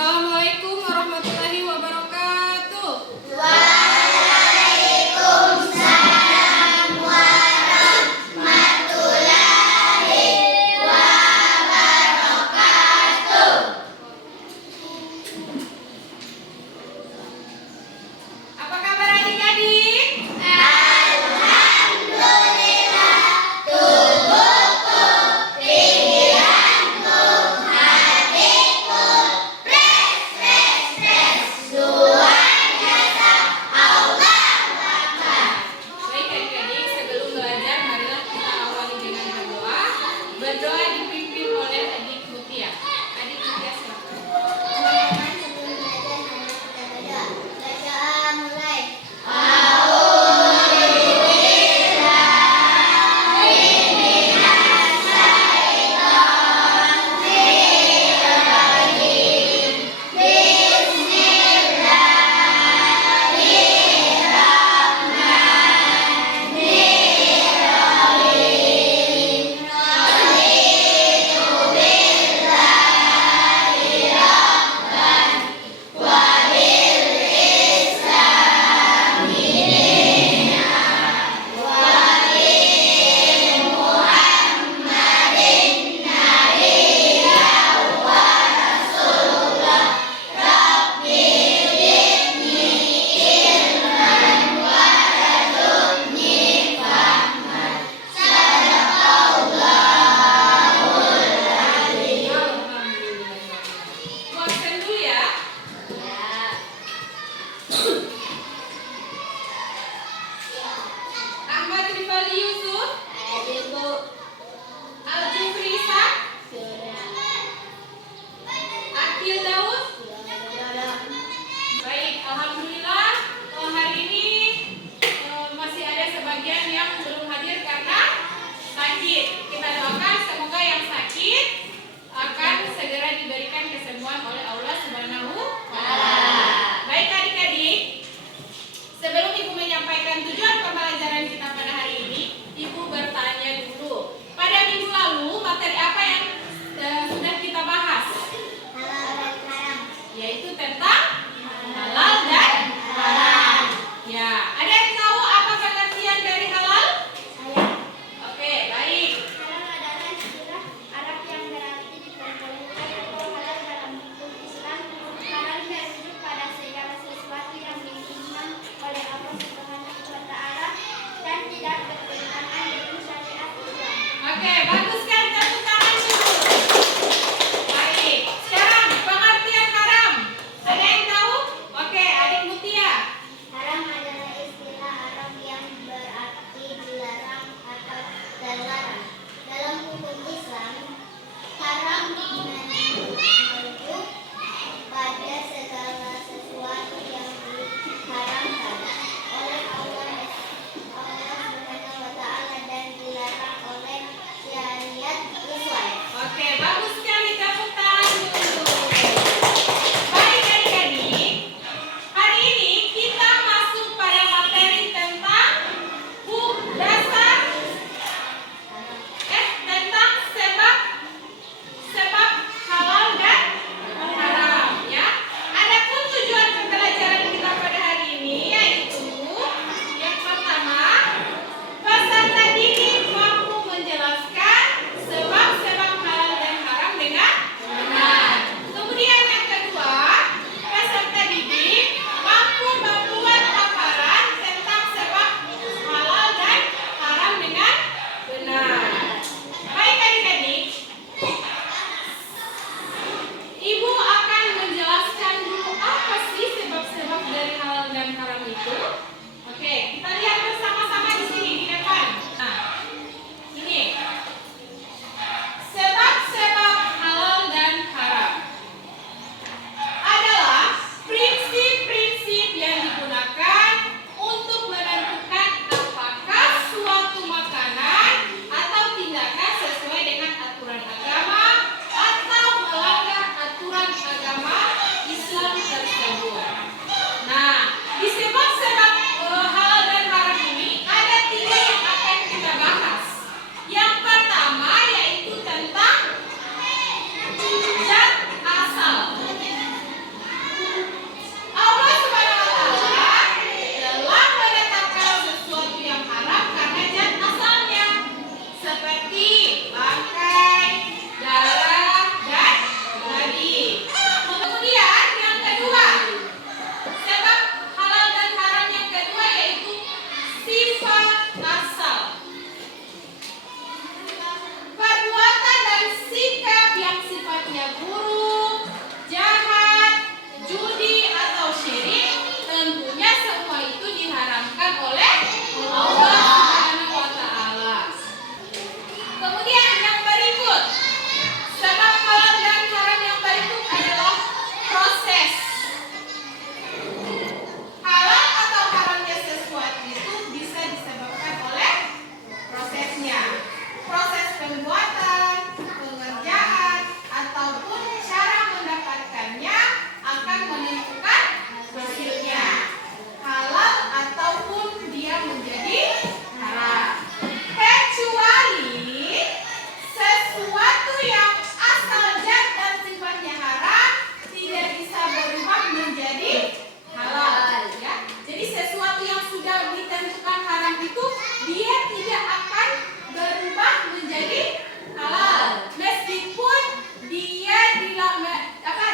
Assalamualaikum warahmatullahi wabarakatuh. Waalaikumsalam warahmatullahi wabarakatuh. Apa kabar adik-adik? Alhamdulillah, tubuhku, pikiranku, hatiku, luar biasa. Allahu Akbar. Baik adik-adik, sebelum belajar marilah kita awali dengan berdoa. Berdoa dipimpin oleh adik Mutia. Adik Mutia silakan. Teman-teman, sebelum belajar marilah kita berdoa. Berdoa mulai. Puasin dulu ya. Ahmad Rifali Yusuf, Al-Jufri Ishak, Akil Daud. Baik, alhamdulillah hari ini masih ada sebagian yang belum hadir karena sakit. Kita doakan semoga yang sakit akan segera diberikan kesembuhan oleh Allah Subhanahu wa Ta'ala. Baik adik-adik, sebelum Ibu menyampaikan tujuan pembelajaran kita pada hari ini, Ibu bertanya dulu. Pada minggu lalu materi apa yang sudah kita bahas?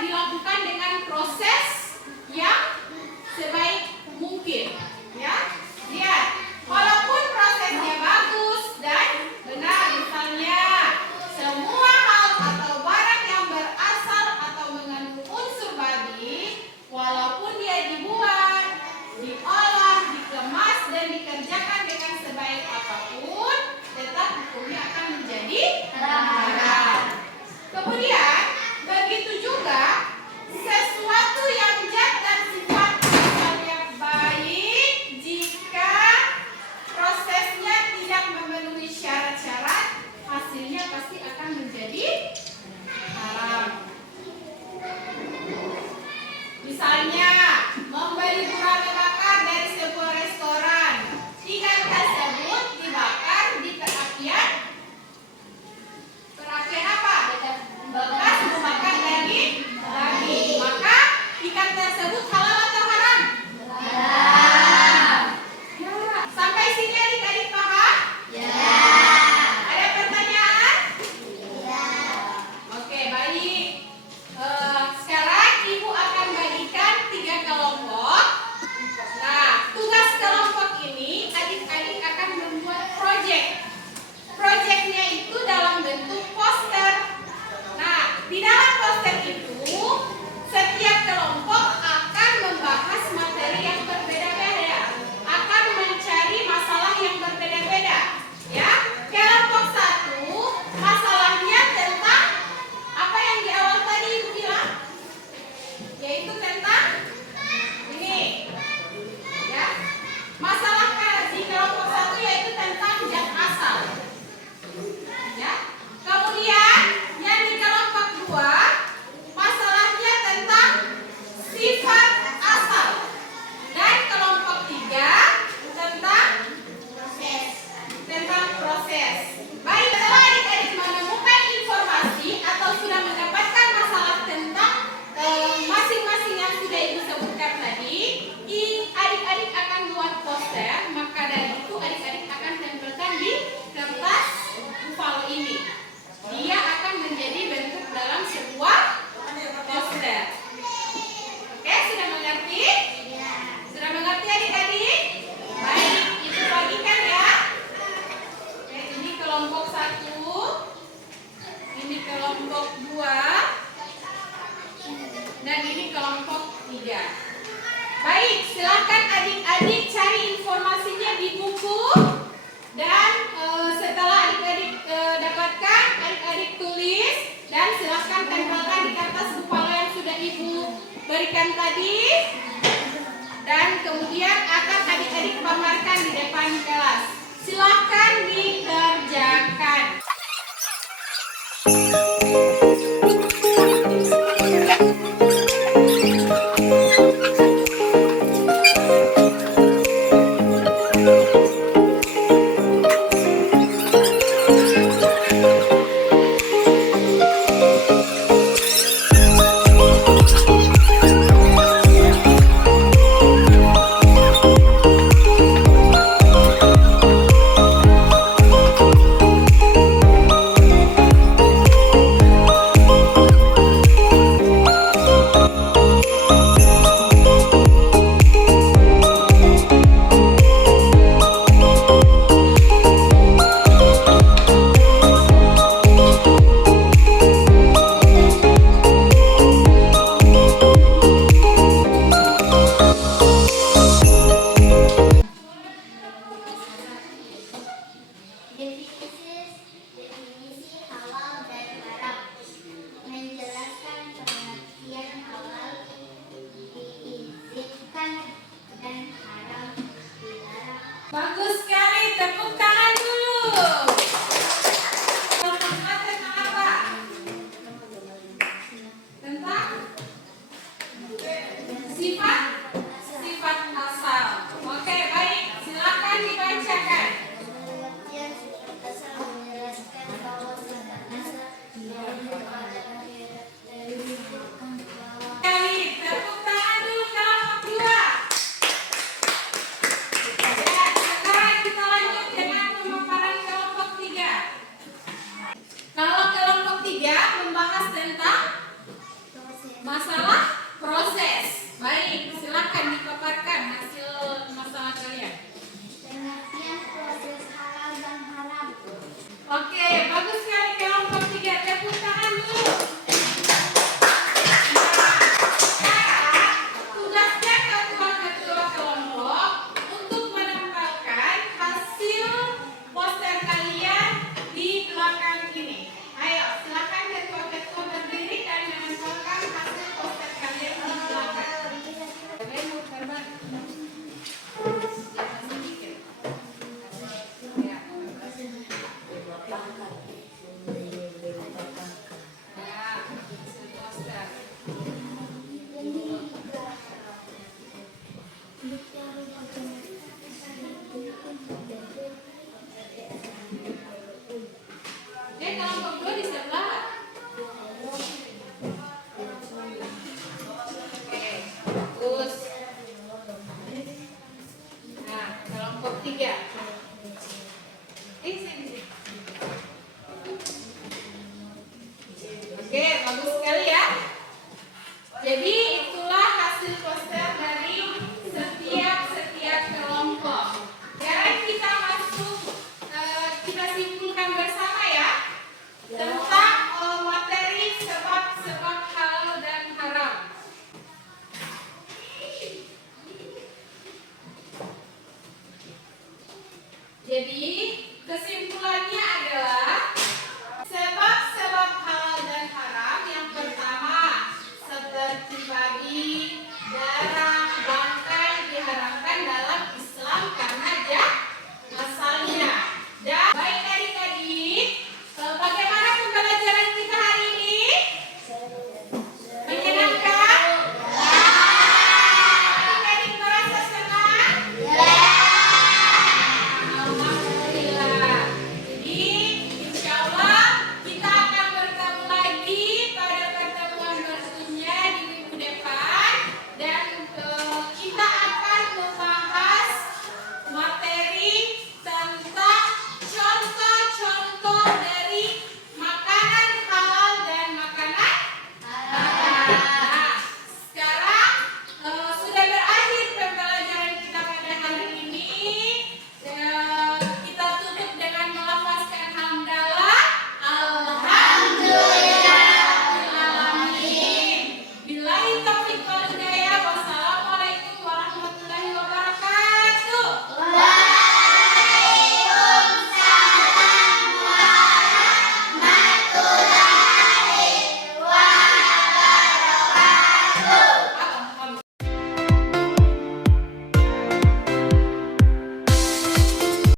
dilakukan dengan proses yang sebaik mungkin, ya. Lihat, walaupun prosesnya bagus dan benar, misalnya semua hal atau barang yang berasal atau mengandung unsur babi, walaupun dia dibuat, diolah, dikemas dan dikerjakan dengan sebaik apapun, tetap hukumnya akan menjadi haram. Kemudian begitu juga sesuatu yang zat dan sifat asalnya baik, jika prosesnya tidak memenuhi syarat-syarat, hasilnya pasti akan menjadi haram. Misalnya membeli gurame bakar dari sebuah restoran, ikan tersebut dibakar di perapian apa? Bekas memakan daging babi. Maka ikan tersebut halal atau haram? Halal. Ya. Sampai sini adik-adik paham? Ya. Ada pertanyaan? Ya. Oke, baik. Sekarang ibu akan bagikan 3 kelompok. Nah, tugas kelompok ini adik-adik akan membuat proyek. Proyeknya itu dalam bentuk poster. Nah, di dalam poster itu setiap kelompok akan membahas materi yang berbeda-beda, akan mencari masalah yang berbeda-beda. Ya, kelompok 1 masalahnya tentang apa yang di awal tadi ibu bilang, yaitu tentang ini. Ya, masalah di kelompok 1 yaitu tentang zat asal. Ya. Kemudian yang di kelompok 2 masalahnya tentang sifat asal. Dan kelompok 3 tentang proses. Baik, setelah adik-adik menemukan informasi atau sudah mendapatkan masalah tentang masing-masing yang sudah ibu sebutkan tadi, adik-adik akan buat poster. Maka dari itu adik-adik akan tempelkan di kertas buffalo ini. Dia akan menjadi bentuk dalam sebuah poster. Oke, sudah mengerti? Sudah mengerti adik-adik? Baik, ibu bagikan ya. Oke, ini kelompok 1, ini kelompok 2, dan ini kelompok 3. Baik, silakan adik-adik cari informasinya di buku. Dan setelah adik-adik dapatkan, adik-adik tulis dan silahkan tempelkan di kertas buffalo yang sudah ibu berikan tadi. Dan kemudian akan adik-adik pamerkan di depan kelas. Silahkan dikerjakan. Bagus sekali, tepuk tangan dulu. Tentang apa? Tentang sifat asal. Oke, baik. Silakan dibacakan. Pengertian sifat asal menjelaskan bahwa sifat asal Kali, tepuk tangan dulu kelompok 2. Ya, sekarang Masa